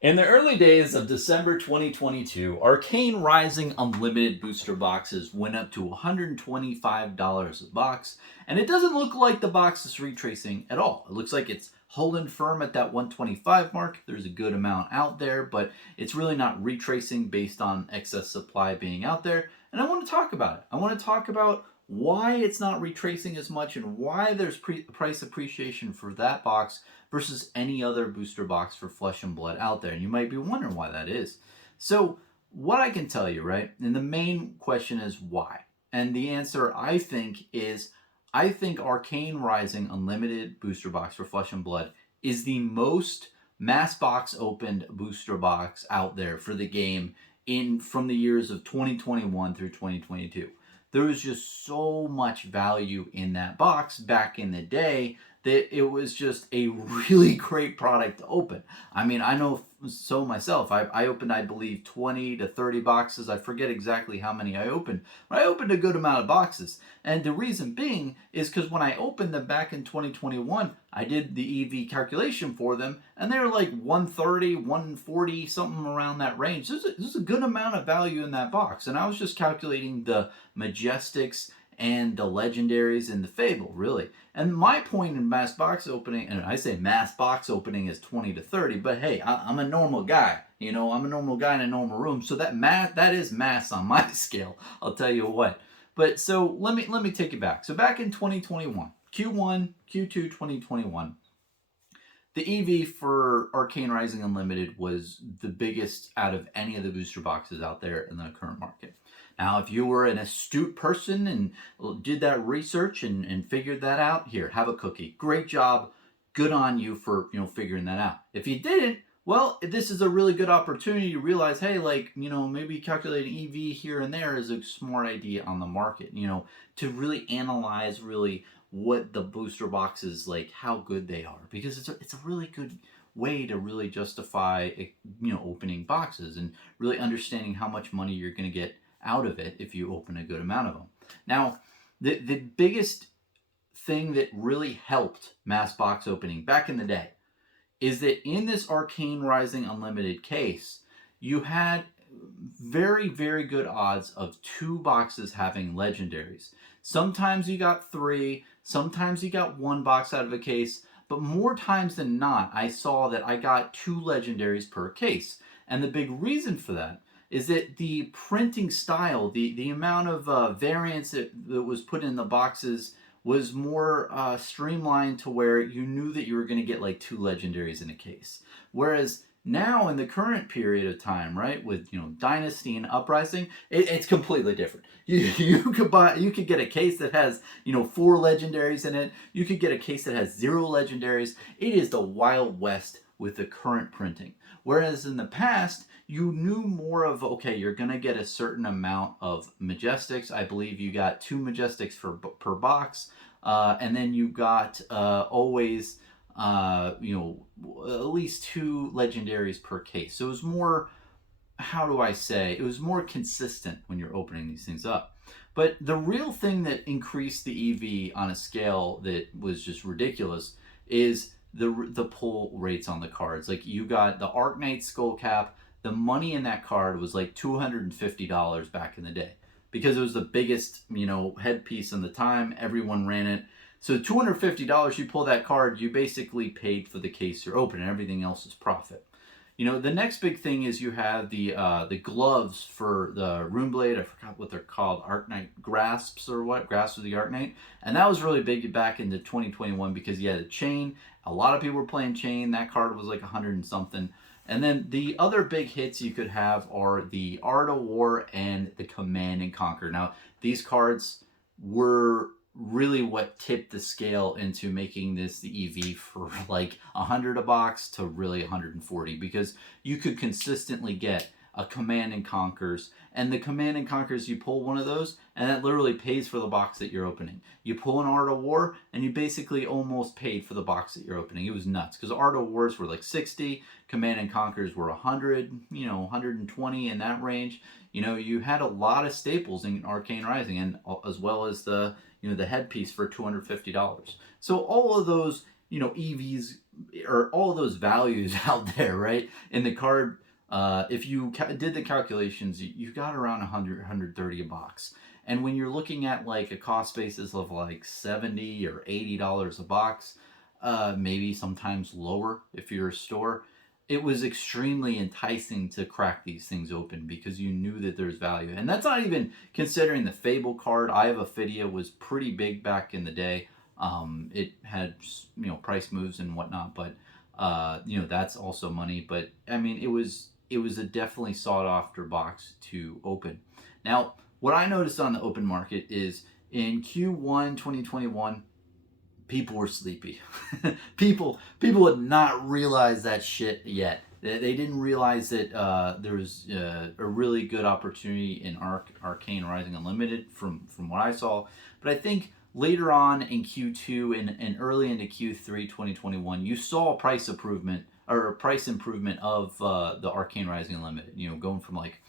In the early days of December 2022, Arcane Rising Unlimited booster boxes went up to $125 a box, and it doesn't look like the box is retracing at all. It looks like it's holding firm at that 125 mark. There's a good amount out there, but it's really not retracing based on excess supply being out there. And I want to talk about it. I want to talk about why it's not retracing as much and why there's price appreciation for that box versus any other booster box for Flesh and Blood out there. And you might be wondering why that is. So, what I can tell you, right? And the main question is why. And the answer, I think, is I think Arcane Rising Unlimited booster box for Flesh and Blood is the most mass box opened booster box out there for the game in from the years of 2021 through 2022. There was just so much value in that box back in the day that it was just a really great product to open. I mean, I know so myself. I opened, I believe, 20 to 30 boxes. I forget exactly how many I opened, but I opened a good amount of boxes. And the reason being is because when I opened them back in 2021, I did the EV calculation for them, and they were like 130, 140, something around that range. There's a good amount of value in that box. And I was just calculating the Majestics and the legendaries and the Fable, really. And my point in mass box opening, and I say mass box opening is 20 to 30, but hey, I'm a normal guy. You know, I'm a normal guy in a normal room, so that is mass on my scale. I'll tell you what. But so let me take you back. So back in 2021, Q1, Q2 2021, the EV for Arcane Rising Unlimited was the biggest out of any of the booster boxes out there in the current market. Now, if you were an astute person and did that research and figured that out, here, have a cookie. Great job. Good on you for, figuring that out. If you didn't, well, this is a really good opportunity to realize, hey, like, maybe calculating EV here and there is a smart idea on the market, to really analyze really what the booster boxes, like, how good they are, because it's a really good way to really justify, opening boxes and really understanding how much money you're going to get out of it if you open a good amount of them. Now, the biggest thing that really helped mass box opening back in the day is that in this Arcane Rising Unlimited case, you had very, very good odds of two boxes having legendaries. Sometimes you got three, sometimes you got one box out of a case, but more times than not, I saw that I got two legendaries per case. And the big reason for that is that the printing style, the amount of variance that was put in the boxes was more streamlined to where you knew that you were going to get like two legendaries in a case. Whereas now in the current period of time, right, with Dynasty and Uprising, it's completely different. You could get a case that has four legendaries in it. You could get a case that has zero legendaries. It is the Wild West with the current printing. Whereas in the past, you knew more of, okay, you're going to get a certain amount of Majestics. I believe you got two Majestics per box. And then you got always, at least two legendaries per case. So it was more, how do I say, it was more consistent when you're opening these things up. But the real thing that increased the EV on a scale that was just ridiculous is the pull rates on the cards. Like you got the Arknight Skull Cap. The money in that card was like $250 back in the day because it was the biggest, headpiece in the time. Everyone ran it. So $250, you pull that card, you basically paid for the case you're opening. Everything else is profit. The next big thing is you have the gloves for the Runeblade. I forgot what they're called, Arknight Grasps or what? Grasps of the Arknight. And that was really big back into 2021 because you had a chain. A lot of people were playing chain. That card was like 100 and something. And then the other big hits you could have are the Art of War and the Command and Conquer. Now, these cards were really what tipped the scale into making this the EV for like 100 a box to really 140 because you could consistently get a Command and Conquers, and the Command and Conquers, you pull one of those and that literally pays for the box that you're opening. You pull an Art of War and you basically almost paid for the box that you're opening. It was nuts because Art of Wars were like 60, Command and Conquers were 100, 120 in that range. You had a lot of staples in Arcane Rising, and as well as the headpiece for $250. So all of those EVs or all of those values out there, right? In the card, if you did the calculations, you got around 100, 130 a box. And when you're looking at like a cost basis of like 70 or $80 a box, maybe sometimes lower if you're a store, it was extremely enticing to crack these things open because you knew that there's value. And that's not even considering the Fable card. I have Ophidia was pretty big back in the day. It had, price moves and whatnot, but that's also money. But I mean, it was a definitely sought after box to open. Now, what I noticed on the open market is in Q1 2021, people were sleepy. people had not realized that shit yet. They didn't realize that there was a really good opportunity in Arcane Rising Unlimited from what I saw. But I think later on in Q2 and early into Q3 2021, you saw a price improvement of the Arcane Rising Unlimited. Going from like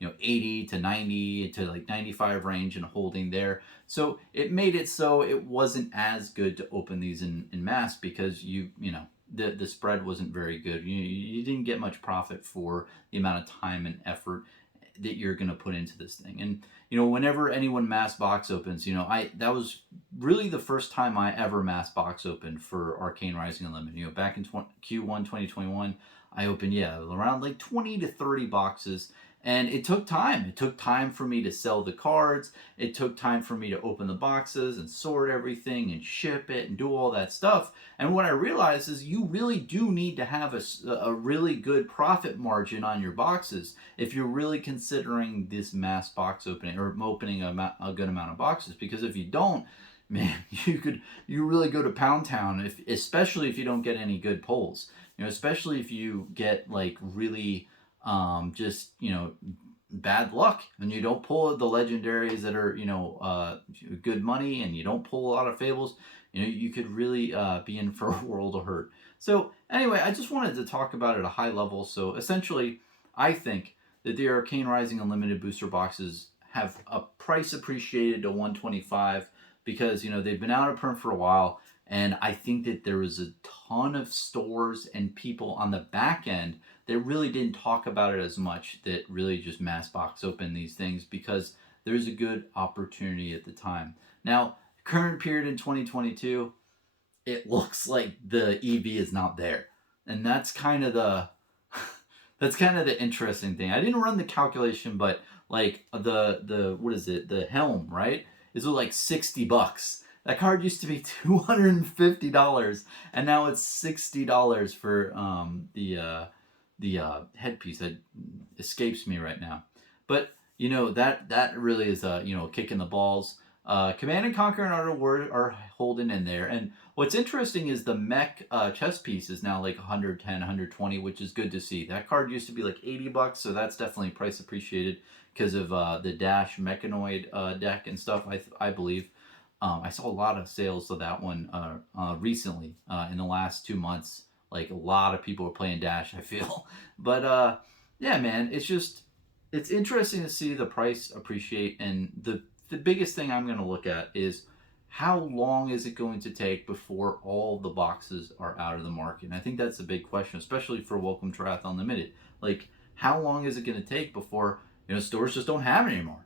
80 to 90 to like 95 range and holding there. So it made it so it wasn't as good to open these in mass because the spread wasn't very good. You didn't get much profit for the amount of time and effort that you're going to put into this thing. And whenever anyone mass box opens, that was really the first time I ever mass box opened for Arcane Rising Unlimited. Back in Q1 2021, I opened around like 20 to 30 boxes. And it took time. It took time for me to sell the cards. It took time for me to open the boxes and sort everything and ship it and do all that stuff. And what I realized is you really do need to have a really good profit margin on your boxes if you're really considering this mass box opening or opening a good amount of boxes. Because if you don't, man, you really go to Pound Town, especially if you don't get any good pulls. Especially if you get like really bad luck and you don't pull the legendaries that are good money, and you don't pull a lot of fables, you could really be in for a world of hurt. So anyway, I just wanted to talk about it at a high level. So essentially, I think that the Arcane Rising Unlimited booster boxes have a price appreciated to 125 because they've been out of print for a while, and I think that there was a ton of stores and people on the back end that really didn't talk about it as much, that really just mass box open these things because there's a good opportunity at the time. Now, current period in 2022, it looks like the EV is not there. And that's kind of the interesting thing. I didn't run the calculation, but like the what is it? The helm, right? Is like $60. That card used to be $250, and now it's $60 for the headpiece that escapes me right now. But that really is a kick in the balls. Command and Conquer and Art of War are holding in there, and what's interesting is the mech chess piece is now like 110, 120, which is good to see. That card used to be like $80, so that's definitely price appreciated because of the Dash Mechanoid deck and stuff. I believe. I saw a lot of sales of that one recently in the last 2 months. Like a lot of people are playing Dash, I feel. But yeah, man, it's interesting to see the price appreciate. And the biggest thing I'm going to look at is how long is it going to take before all the boxes are out of the market? And I think that's a big question, especially for Welcome to Wrath Unlimited. Like, how long is it going to take before stores just don't have it anymore,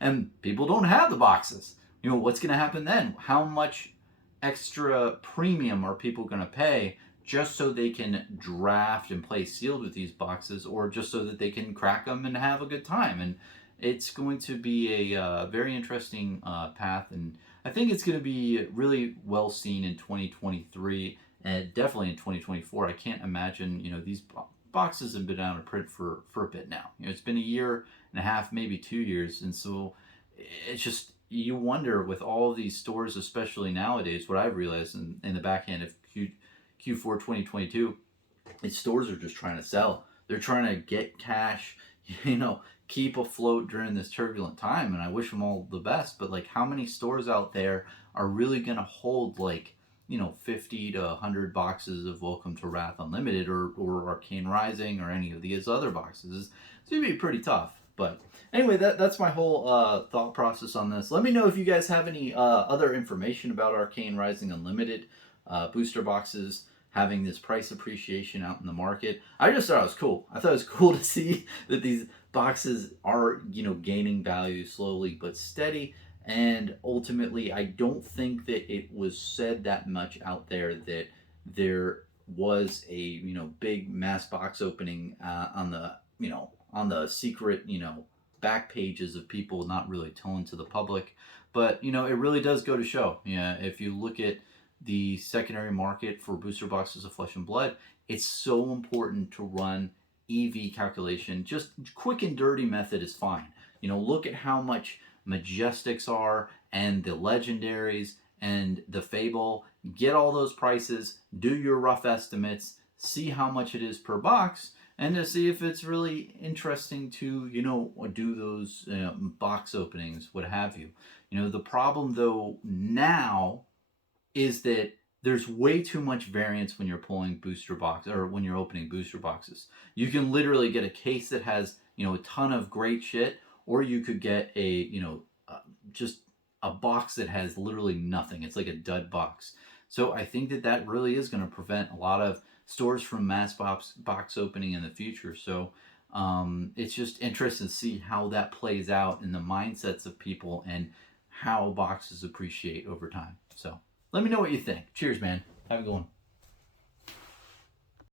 and people don't have the boxes? What's going to happen then? How much extra premium are people going to pay just so they can draft and play sealed with these boxes, or just so that they can crack them and have a good time? And it's going to be a very interesting path, and I think it's going to be really well seen in 2023 and definitely in 2024. I can't imagine, these boxes have been out of print for a bit now. It's been a year and a half, maybe 2 years, and so it's just, you wonder with all of these stores, especially nowadays, what I've realized in the back end of Q4 2022, these stores are just trying to sell. They're trying to get cash, keep afloat during this turbulent time, and I wish them all the best. But like, how many stores out there are really going to hold like 50 to 100 boxes of Welcome to Wrath Unlimited or Arcane Rising or any of these other boxes? It's going to be pretty tough. But anyway, that's my whole thought process on this. Let me know if you guys have any other information about Arcane Rising Unlimited booster boxes, having this price appreciation out in the market. I just thought it was cool. I thought it was cool to see that these boxes are, gaining value slowly but steady. And ultimately, I don't think that it was said that much out there that there was a, big mass box opening on the, on the secret, back pages of people not really telling to the public. But, it really does go to show. Yeah, if you look at the secondary market for booster boxes of Flesh and Blood, it's so important to run EV calculation. Just quick and dirty method is fine. Look at how much Majestics are and the legendaries and the Fable. Get all those prices, do your rough estimates, see how much it is per box, and to see if it's really interesting to, do those box openings, what have you. The problem though now is that there's way too much variance when you're pulling booster box or when you're opening booster boxes. You can literally get a case that has, a ton of great shit, or you could get a, just a box that has literally nothing. It's like a dud box. So I think that really is going to prevent a lot of stores from mass box opening in the future. So it's just interesting to see how that plays out in the mindsets of people and how boxes appreciate over time. So let me know what you think. Cheers, man. Have a good one.